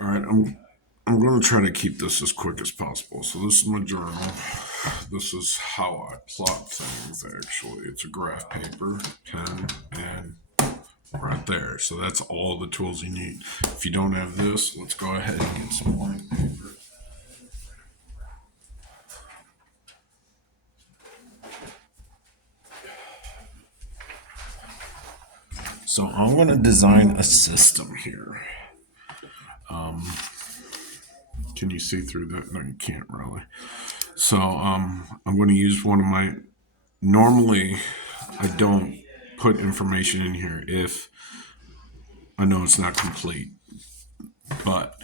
All right, I'm going to try to keep this as quick as possible. So this is my journal. This is how I plot things. Actually, it's a graph paper, pen, and right there. So that's all the tools you need. If you don't have this, let's go ahead and get some blank paper. So I'm going to design a system here. Can you see through that? No, you can't really. So I'm going to use one of my. Normally, I don't put information in here if I know it's not complete, but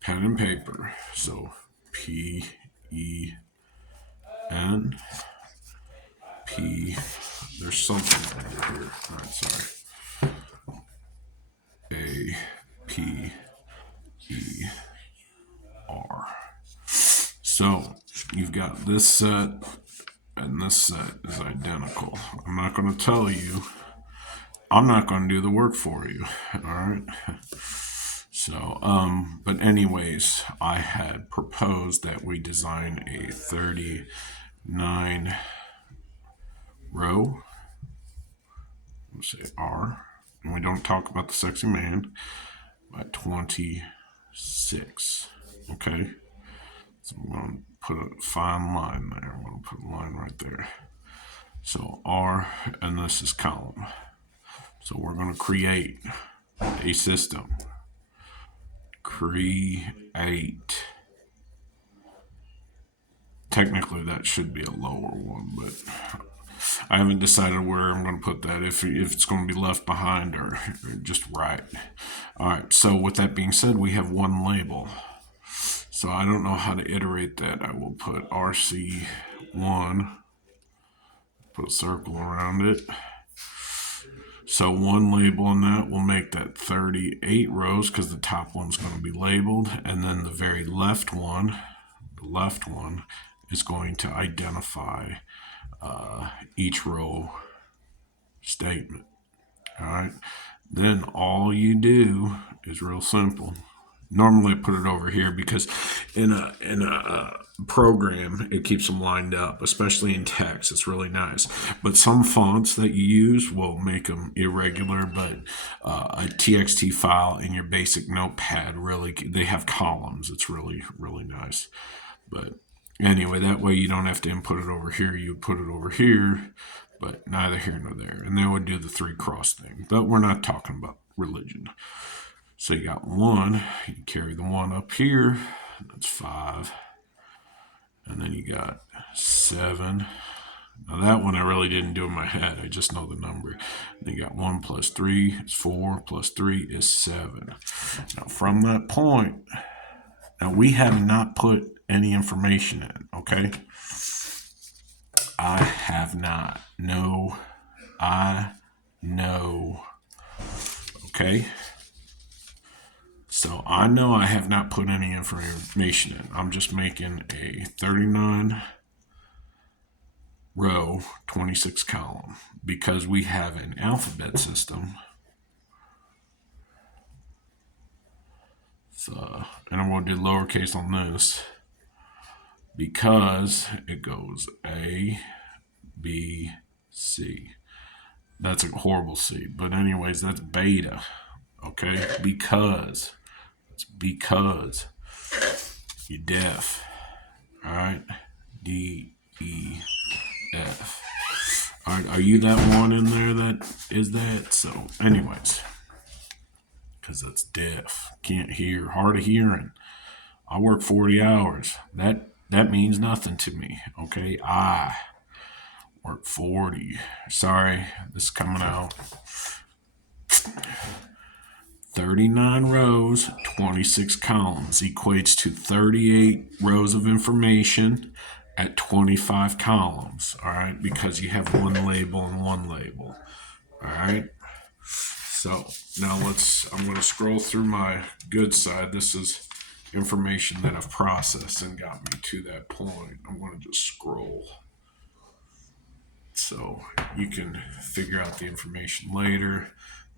pen and paper. So P. There's something over here. All right, sorry. APER. So you've got this set and this set is identical. I'm not going to tell you. I'm not going to do the work for you. All right. So, but anyways, I had proposed that we design a 39 row. Let's say R, and we don't talk about the sexy man, at 26. Okay, so I'm going to put a fine line there. I'm going to put a line right there. So R, and this is column. So we're going to create a system. Create. Technically, that should be a lower one, but I haven't decided where I'm going to put that, if it's going to be left behind or just right. All right, so with that being said, we have one label. So I don't know how to iterate that. I will put RC1, put a circle around it. So one label in that will make that 38 rows because the top one's going to be labeled. And then the very left one, is going to identify each row statement. All right. Then all you do is real simple. Normally I put it over here because in a program it keeps them lined up, especially in text. It's really nice. But some fonts that you use will make them irregular. But a TXT file in your basic notepad, really, they have columns. It's really nice. But anyway, that way you don't have to input it over here. You put it over here, but neither here nor there. And then would do the 3 cross thing. But we're not talking about religion. So you got 1, you carry the 1 up here, that's 5. And then you got 7. Now that one I really didn't do in my head, I just know the number. Then you got 1 plus 3 is 4, plus 3 is 7. Now from that point, now we have not put any information in, okay? I have not. No, I know. Okay? So I know I have not put any information in. I'm just making a 39 row, 26 column because we have an alphabet system. So, and I'm going to do lowercase on this because it goes A, B, C. That's a horrible C. But anyways, that's beta. Okay? Because you're deaf. All right? D, E, F. All right, are you that one in there that is that? So, anyways, because that's deaf, can't hear, hard of hearing. I work 40 hours. That means nothing to me. Okay, I work 40. Sorry, this is coming out. 39 rows, 26 columns equates to 38 rows of information at 25 columns, all right, because you have one label and one label, all right. So now I'm going to scroll through my good side. This is information that I've processed and got me to that point. I'm going to just scroll so you can figure out the information later.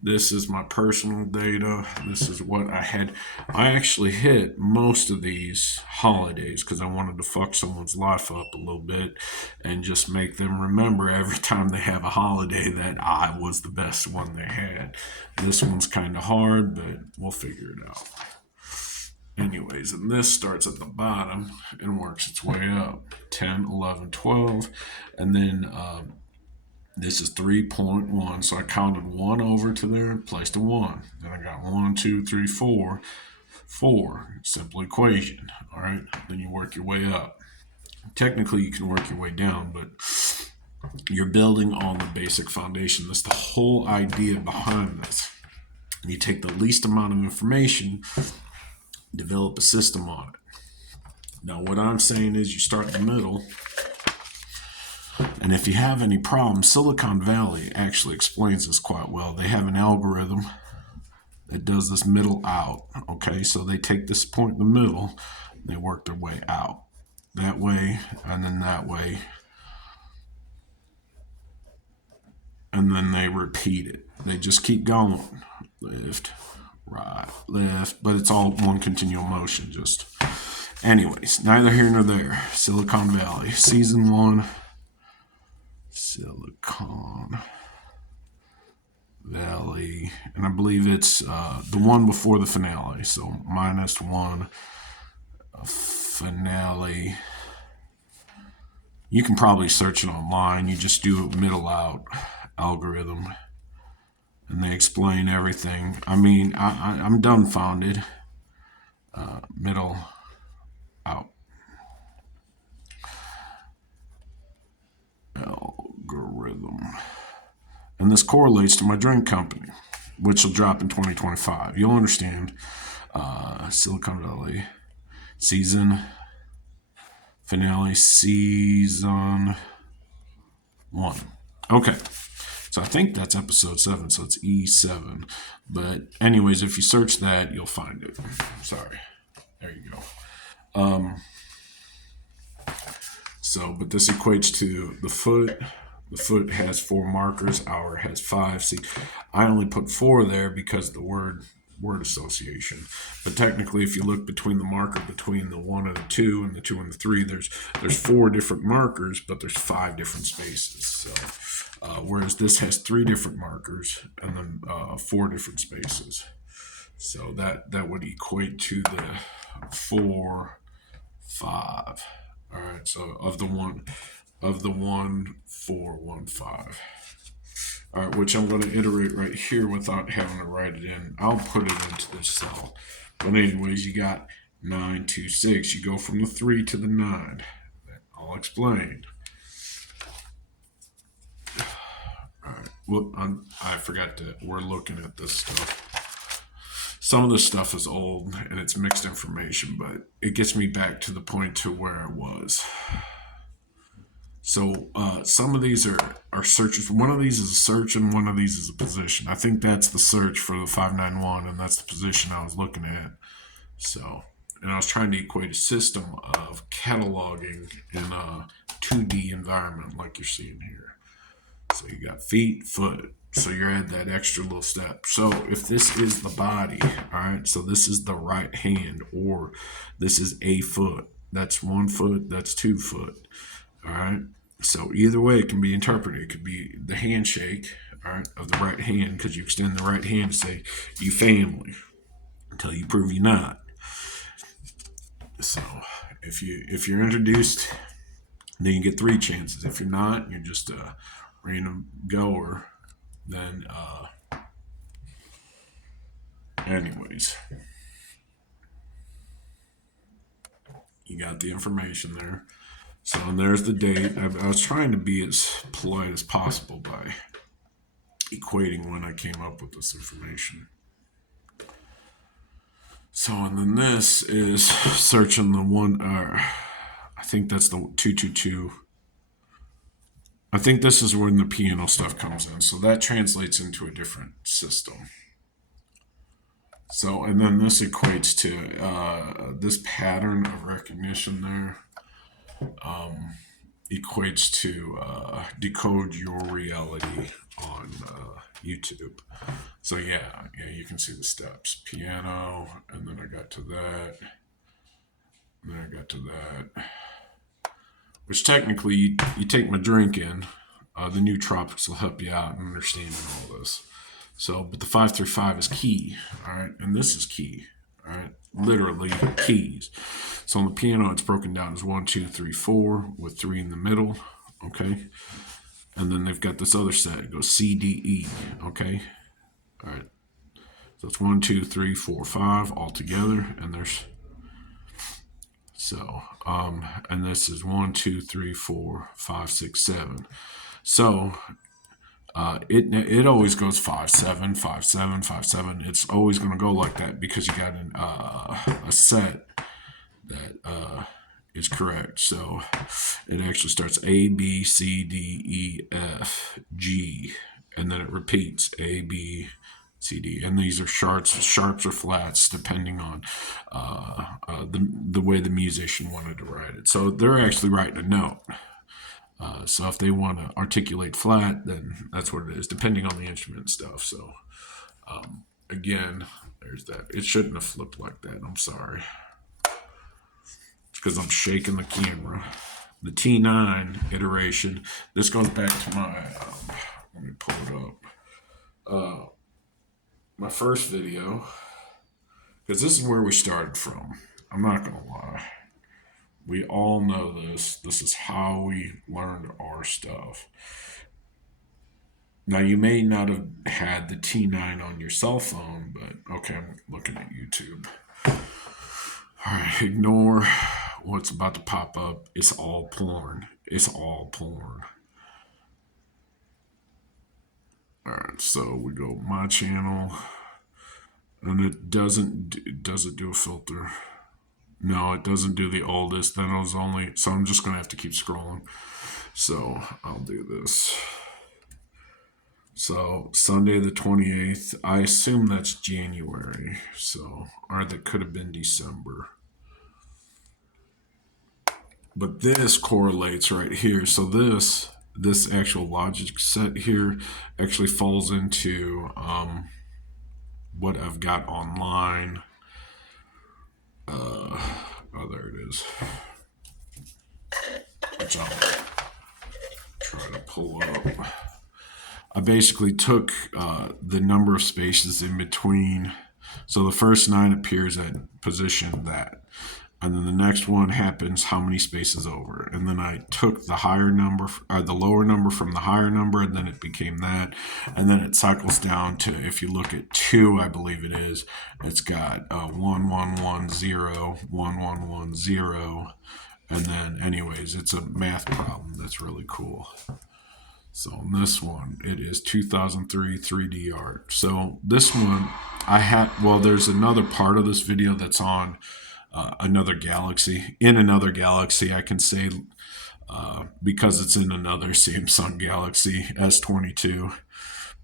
This is my personal data. This is what I had. I actually hit most of these holidays because I wanted to fuck someone's life up a little bit and just make them remember every time they have a holiday that I was the best one they had. This one's kind of hard, but we'll figure it out. Anyways, and this starts at the bottom and works its way up 10, 11, 12, and then this is 3.1. So I counted one over to there, placed a one. Then I got 1, 2, 3, 4. 4. Simple equation. All right. Then you work your way up. Technically, you can work your way down, but you're building on the basic foundation. That's the whole idea behind this. You take the least amount of information, develop a system on it. Now, what I'm saying is you start in the middle. And if you have any problems, Silicon Valley actually explains this quite well. They have an algorithm that does this middle out. Okay, so they take this point in the middle, they work their way out. That way, and then that way. And then they repeat it. They just keep going. Left, right, left. But it's all one continual motion. Just, anyways, neither here nor there. Silicon Valley, season 1. Silicon Valley, and I believe it's the one before the finale. So -1 finale. You can probably search it online. You just do a middle out algorithm, and they explain everything. I mean, I'm dumbfounded. Middle out algorithm. And this correlates to my drink company, which will drop in 2025. You'll understand. Silicon Valley season finale, season 1. Okay, so I think that's episode 7, so it's E7. But anyways, if you search that, you'll find it. Sorry, there you go. So, but this equates to the foot. The foot has 4 markers. Hour has 5. See, I only put 4 there because the word association. But technically, if you look between the marker between the 1 and the 2 and the 2 and the 3, there's 4 different markers, but there's 5 different spaces. So, whereas this has 3 different markers and then 4 different spaces. So that would equate to the 4, 5. All right. So of the 1, 4, 1, 5. All right, which I'm going to iterate right here without having to write it in. I'll put it into this cell. But anyways, you got 9, 2, 6. You go from the 3 to the 9. I'll explain. All right. Well, I forgot to. We're looking at this stuff. Some of this stuff is old and it's mixed information, but it gets me back to the point to where I was. So some of these are searches. One of these is a search and one of these is a position. I think that's the search for the 591, and that's the position I was looking at. So, and I was trying to equate a system of cataloging in a 2D environment like you're seeing here. So you got feet, foot. So you're at that extra little step. So if this is the body, all right, so this is the right hand, or this is a foot. That's 1 foot, that's 2 foot. All right. So either way, it can be interpreted. It could be the handshake, all right, of the right hand, because you extend the right hand to say, "You family," until you prove you're not. So if you're introduced, then you get 3 chances. If you're not, you're just a random goer. Then, anyways, you got the information there. So, and there's the date. I was trying to be as polite as possible by equating when I came up with this information. So, and then this is searching the one, I think that's the 222. I think this is when the piano stuff comes in. So that translates into a different system. So, and then this equates to this pattern of recognition there. equates to decode your reality on YouTube. So yeah, you can see the steps. Piano, and then I got to that, and then I got to that. Which technically, you take my drink in. The new tropics will help you out in understanding all this. So, but the 5 through 5 is key. All right, and this is key. All right, literally keys. So on the piano, it's broken down as 1, 2, 3, 4 with 3 in the middle. Okay, and then they've got this other set. It goes C, D, E. Okay, all right. So it's 1, 2, 3, 4, 5 all together, and there's so and this is 1, 2, 3, 4, 5, 6, 7. So it always goes 5, 7, 5, 7, 5, 7. It's always going to go like that because you got a set that is correct. So it actually starts A, B, C, D, E, F, G, and then it repeats A, B, C, D, and these are sharps or flats depending on the way the musician wanted to write it. So they're actually writing a note. So if they want to articulate flat, then that's what it is, depending on the instrument and stuff. So again, there's that. It shouldn't have flipped like that. I'm sorry. It's because I'm shaking the camera. The T9 iteration. This goes back to my. Let me pull it up. My first video, because this is where we started from. I'm not gonna lie. We all know this. This is how we learned our stuff. Now, you may not have had the T9 on your cell phone, but okay, I'm looking at YouTube. All right, ignore what's about to pop up. It's all porn. It's all porn. All right, so we go my channel, and does it do a filter? No, it doesn't do the oldest. Then it was only, so I'm just gonna have to keep scrolling. So I'll do this. So Sunday the 28th, I assume that's January. So, or that could have been December. But this correlates right here. So this actual logic set here actually falls into what I've got online. Oh, there it is. Which I'll try to pull up. I basically took the number of spaces in between. So the first 9 appears at position that. And then the next one happens how many spaces over. And then I took the higher number, or the lower number from the higher number, and then it became that. And then it cycles down to, if you look at 2, I believe it is, it's got 1, 1, 1, 0, 1, 1, 1, 0. And then, anyways, it's a math problem that's really cool. So on this one, it is 2003 3D art. So this one, there's another part of this video that's on another galaxy. In another galaxy, I can say, because it's in another Samsung Galaxy S22.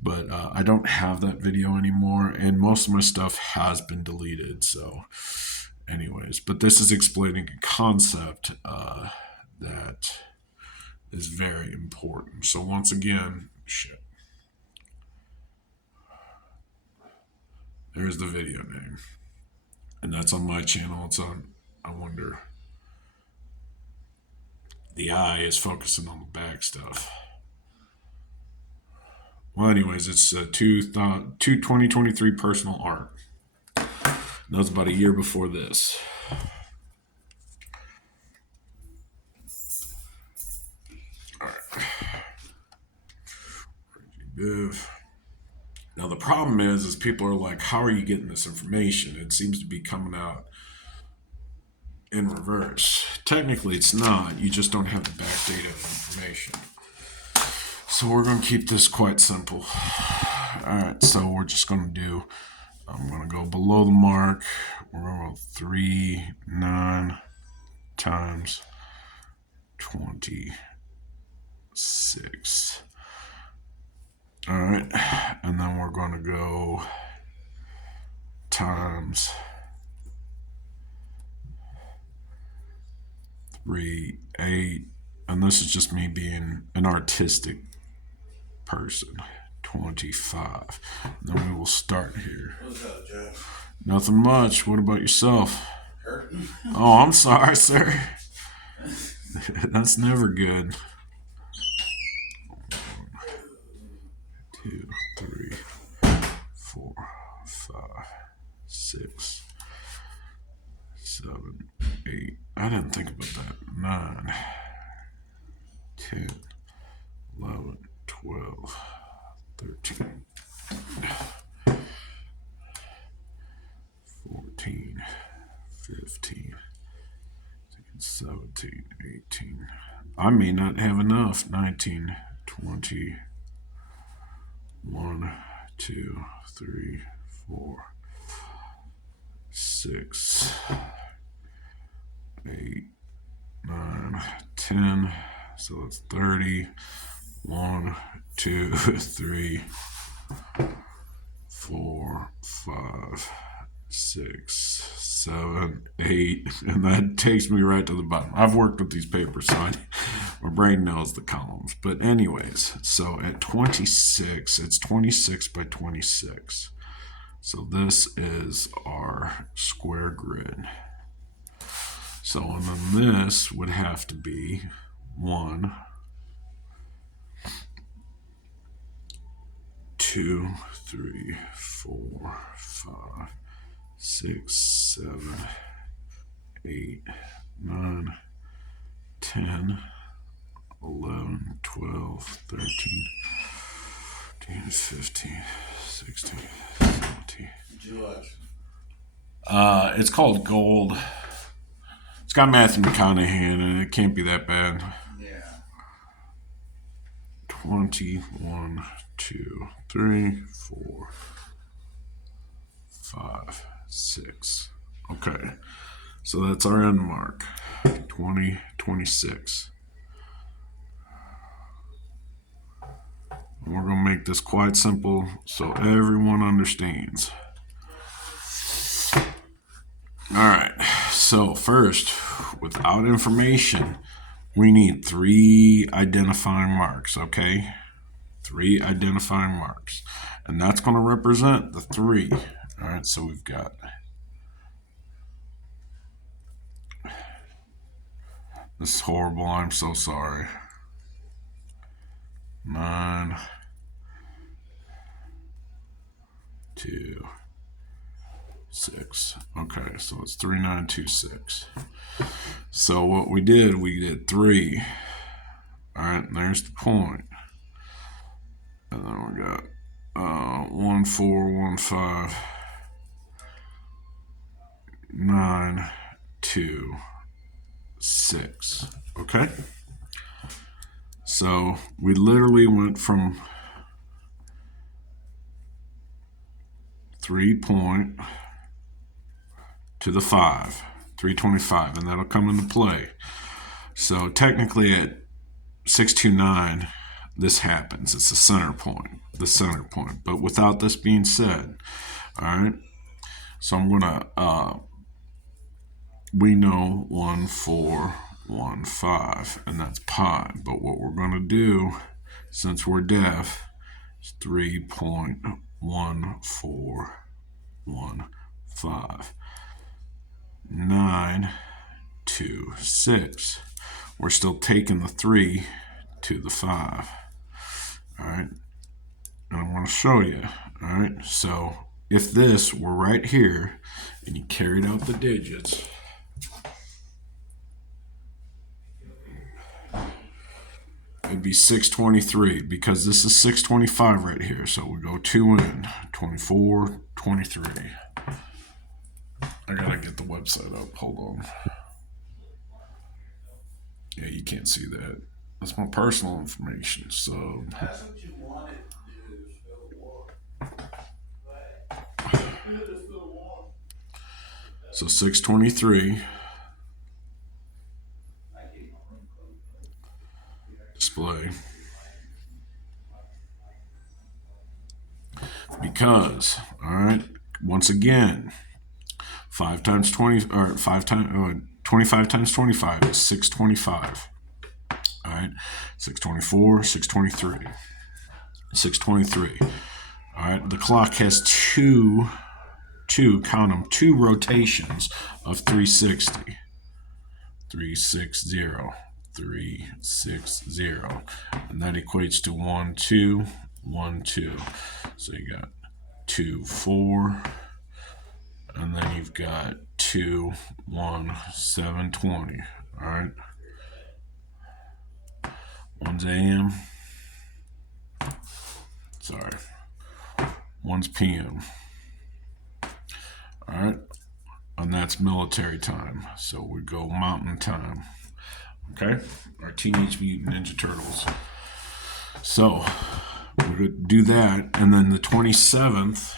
But I don't have that video anymore, and most of my stuff has been deleted. So anyways, but this is explaining a concept that is very important. So once again, there's the video name. And that's on my channel. It's on, I wonder, the eye is focusing on the back stuff. Well, anyways, it's 2023 personal art. That was about a year before this. All right. Now the problem is people are like, how are you getting this information? It seems to be coming out in reverse. Technically it's not, you just don't have the backdata of information. So we're going to keep this quite simple. Alright, so we're just going to do, I'm going to go below the mark. We're going to go 3, 9 times 26. Alright, and then we're going to go times 3, 8, and this is just me being an artistic person. 25. And then we will start here. What's up, Jeff? Nothing much. What about yourself? Hurting? Oh, I'm sorry, sir. That's never good. 2, 3, 4, 5, 6, 7, 8. I didn't think about that. 9, 10, 11, 12, 13, 14, 15, 17, 18. I may not have enough. 19, 20. 1, 2, 3, 4, 6, 8, 9, 10. So that's 30. 1, 2, 3, 4, 5, 6, 7, 8, and that takes me right to the bottom. I've worked with these papers, so my brain knows the columns. But anyways, so at 26, it's 26 by 26. So this is our square grid. So and then this would have to be 1, 2, 3, 4, 5, 6, 7, 8, 9, 10, 11, 12, 13, 14, 15, 16, 17. It's called Gold. It's got Matthew McConaughey in it. It can't be that bad. Yeah. 21, 2, 3, 4, 5, 6. Okay. So that's our end mark. 20, 26. And we're going to make this quite simple so everyone understands. Alright, so first, without information, we need 3 identifying marks, okay? 3 identifying marks. And that's going to represent the 3. Alright, so we've got this is horrible, I'm so sorry. 9, 2, 6. Okay, so it's 3, 9, 2, 6. So what we did 3. Alright, and there's the point. And then we got 1, 4, 1, 5, 9, 2, 6. Okay? So we literally went from 3 point to the 5, 325, and that'll come into play. So technically at 629, this happens. It's the center point. But without this being said, all right, so I'm going to, we know 1, 4, 1, 5, and that's pi. But what we're going to do, since we're deaf, is 3.1415. 9, 2, 6. We're still taking the 3 to the 5. All right, and I'm going to show you. All right, so if this were right here and you carried out the digits, it'd be 623 because this is 625 right here. So we go 2 in, 24, 23. I gotta get the website up. Hold on. Yeah, you can't see that. That's my personal information. So That's what you wanted to do, is fill the water. So 623 display, because all right, once again, 5 times 20 or 5 times 25 times 25 is 625. right, 624, 623, 623. All right, the clock has count them, two rotations of 360. 360, 360, and that equates to 1 2 1 2. So you got 2 4, and then you've got 2 1 720. All right, one's AM, sorry, one's PM. All right, and that's military time, so we go mountain time. Okay, our Teenage Mutant Ninja Turtles. So we're going to do that, and then the 27th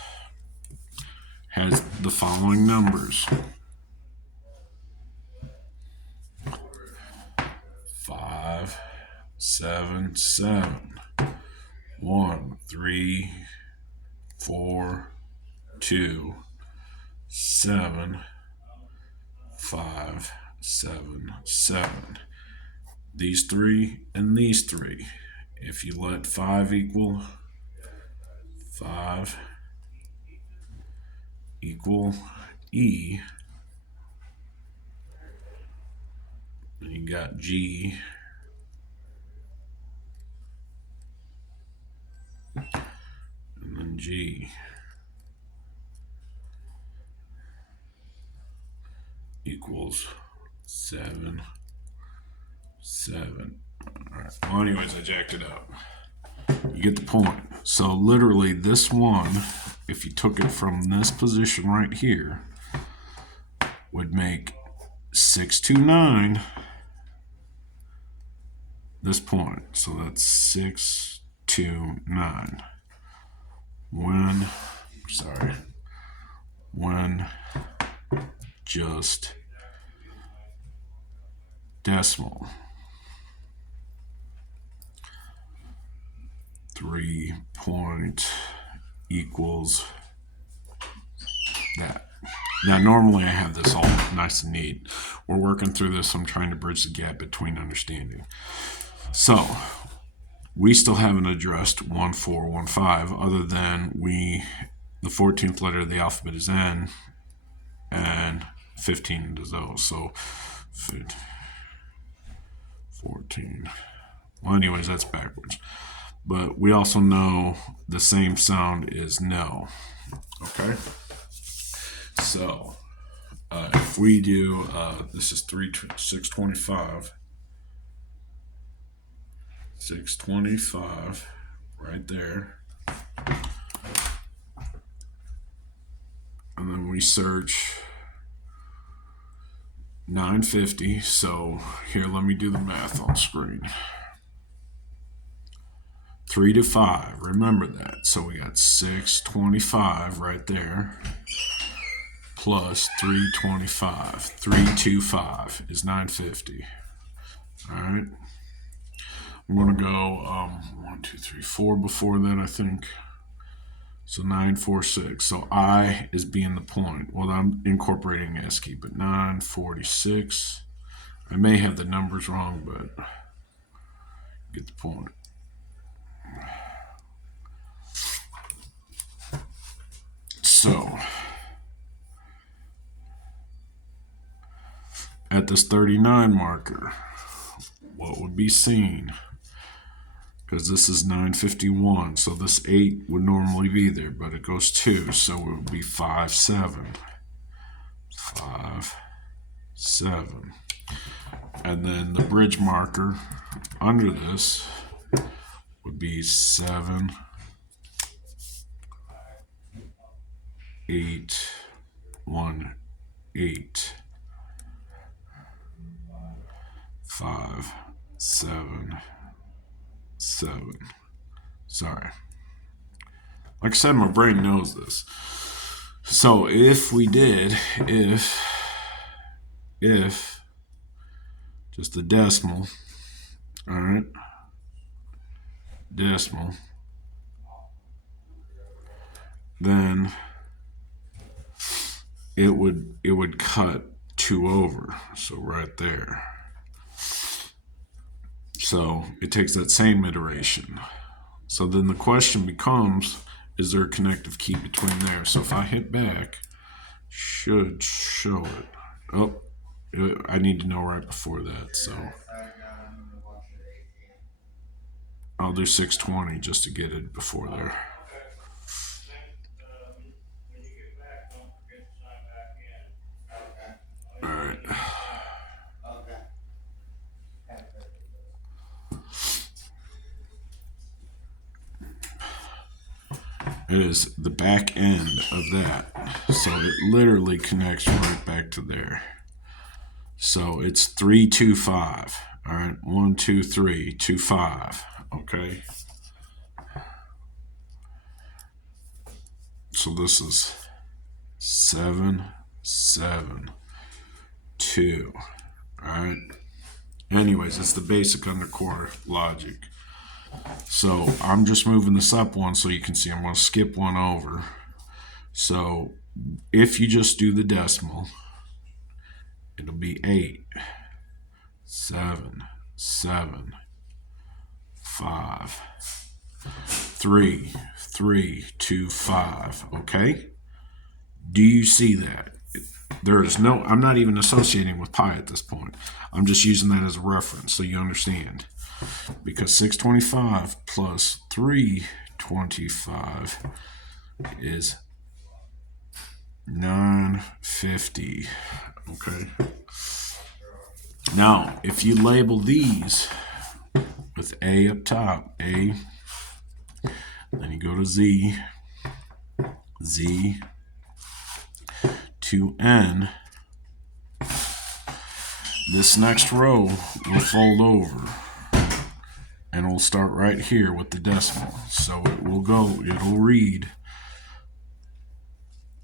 has the following numbers: 5 7 7, 1 3 4 2 7 5 7 7. These three and these three. If you let 5 equal 5 equal E, and you got G, and then G equals 7 7. All right. Well, anyways, I jacked it up. You get the point. So literally this one, if you took it from this position right here, would make 629 this point. So that's 629. When just decimal. 3 point equals that. Now, normally I have this all nice and neat. We're working through this. I'm trying to bridge the gap between understanding. So, we still haven't addressed 1415, other than the 14th letter of the alphabet is N, and 15 is O. So, 14. Well, anyways, that's backwards. But we also know the same sound is no. Okay? So, if we do, this is 625. 625, right there. And then we search 950. So, here, let me do the math on screen. 3 to 5, remember that. So we got 625 right there, plus 325. 325 is 950. All right. I'm going to go 1, 2, 3, 4 before that, I think. So 946. So I is being the point. Well, I'm incorporating ASCII, but 946. I may have the numbers wrong, but get the point. So, at this 39 marker, what would be seen? Because this is 951, so this 8 would normally be there, but it goes 2, so it would be 5 7. 5 7. And then the bridge marker under this would be 7 8 1 8. 5 7 7. Sorry. Like I said, my brain knows this. So if just the decimal, all right, decimal, then it would cut 2 over. So right there. So it takes that same iteration. So then the question becomes, is there a connective key between there? So if I hit back, should show it. Oh, I need to know right before that. So I'll do 620 just to get it before there. All right. It is the back end of that. So it literally connects right back to there. So it's 325. All right. 1, 2, 3, 2, 5. Okay. So this is 7, 7, 2. All right. Anyways, it's the basic undercore logic. So I'm just moving this up one so you can see. I'm going to skip one over. So if you just do the decimal, it'll be 8, 7, 7, 5, 3, 3, 2, 5. Okay? Do you see that? There is no, I'm not even associating with pi at this point. I'm just using that as a reference so you understand. Because 625 plus 325 is 950. Okay. Now, if you label these with A up top, A, then you go to Z, Z to N, this next row will fold over and we'll start right here with the decimal. So it will go, it'll read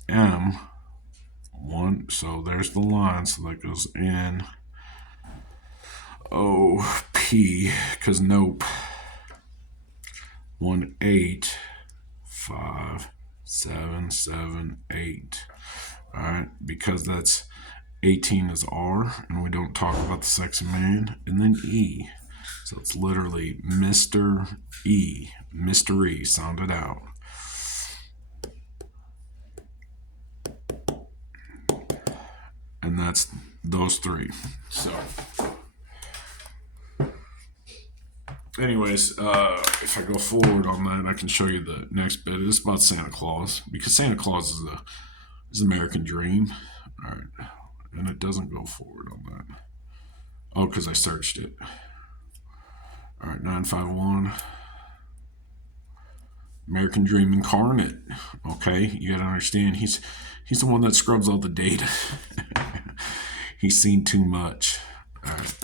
M1, so there's the line, so that goes N, O, P, because nope, 1, 8, 5, 7, 7, 8. All right, because that's 18 is R, and we don't talk about the sexy man, and then E. So it's literally Mr. E. Mr. E. Sound it out. And that's those three. So, anyways, if I go forward on that, I can show you the next bit. It's about Santa Claus, because Santa Claus is an American dream. All right, and it doesn't go forward on that. Oh, because I searched it. All right, 951. American Dream Incarnate. Okay, you gotta understand, he's the one that scrubs all the data. He's seen too much. All right.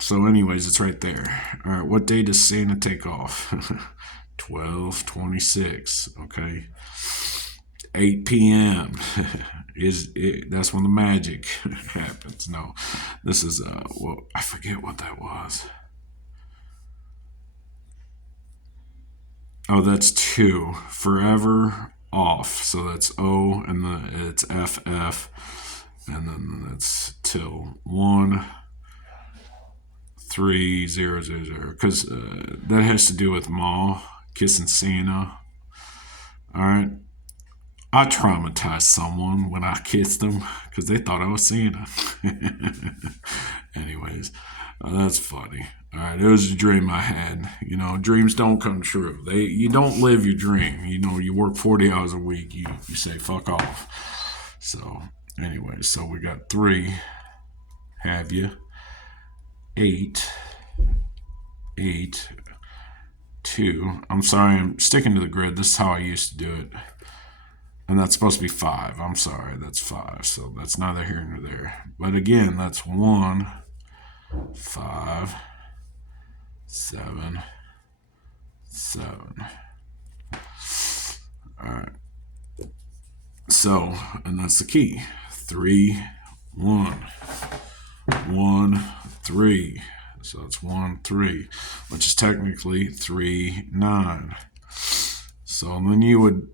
So, anyways, it's right there. All right, what day does Santa take off? 12/26. Okay, 8 p.m. That's when the magic happens. No, this is well, I forget what that was. Oh, that's 2. Forever off. So that's O, and it's FF, and then that's till 13000. Because that has to do with Ma kissing Santa. All right. I traumatized someone when I kissed them because they thought I was Santa. Anyways, that's funny. All right, it was a dream I had. You know, dreams don't come true. You don't live your dream. You know, you work 40 hours a week. You say fuck off. So, anyways, so we got 3. Have you? 8. 8. 2. I'm sorry, I'm sticking to the grid. This is how I used to do it. And that's supposed to be 5. I'm sorry, that's 5. So that's neither here nor there. But again, that's 1, 5, 7, 7. All right. So, and that's the key. 3, 1, 1, 3. So it's 1, 3, which is technically 3, 9. So then you would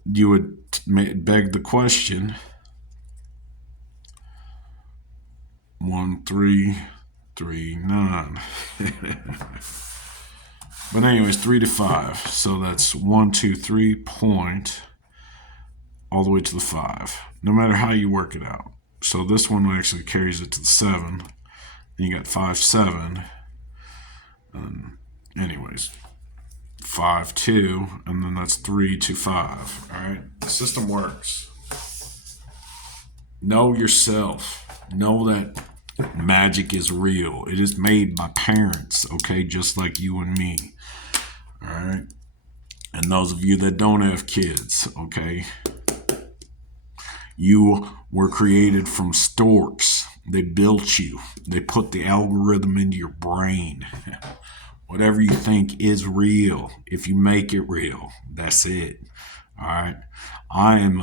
beg the question, 1, 3, 9. But anyways, 3 to 5. So that's 1, 2, 3 point all the way to the 5. No matter how you work it out. So this one actually carries it to the 7. Then you got 5, 7. Anyways, 5, 2, and then that's 3 to 5. All right, the system works. Know yourself. Know that magic is real. It is made by parents, okay, just like you and me. All right, and those of you that don't have kids, okay, you were created from storks. They built you. They put the algorithm into your brain. Whatever you think is real, if you make it real, that's it. All right. I am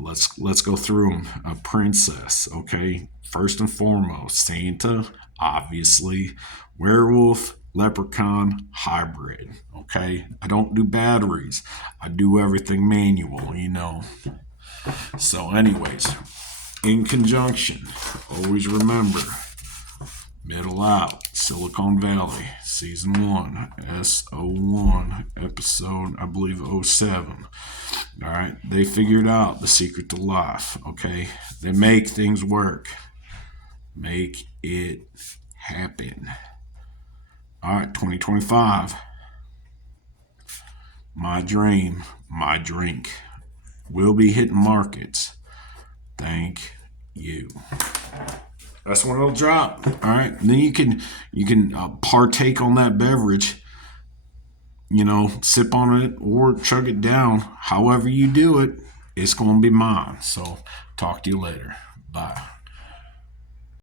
let's go through them. A princess, okay? First and foremost, Santa, obviously, werewolf, leprechaun, hybrid, okay? I don't do batteries. I do everything manual, you know. So anyways, in conjunction, always remember, middle out, Silicon Valley, season 1, SO1, episode, I believe, 07. All right, they figured out the secret to life, okay? They make things work. Make it happen. All right, 2025. My dream, my drink. Will be hitting markets. Thank you. That's when it'll drop. All right, and then you can partake on that beverage. You know, sip on it or chug it down. However you do it, it's going to be mine. So talk to you later. Bye.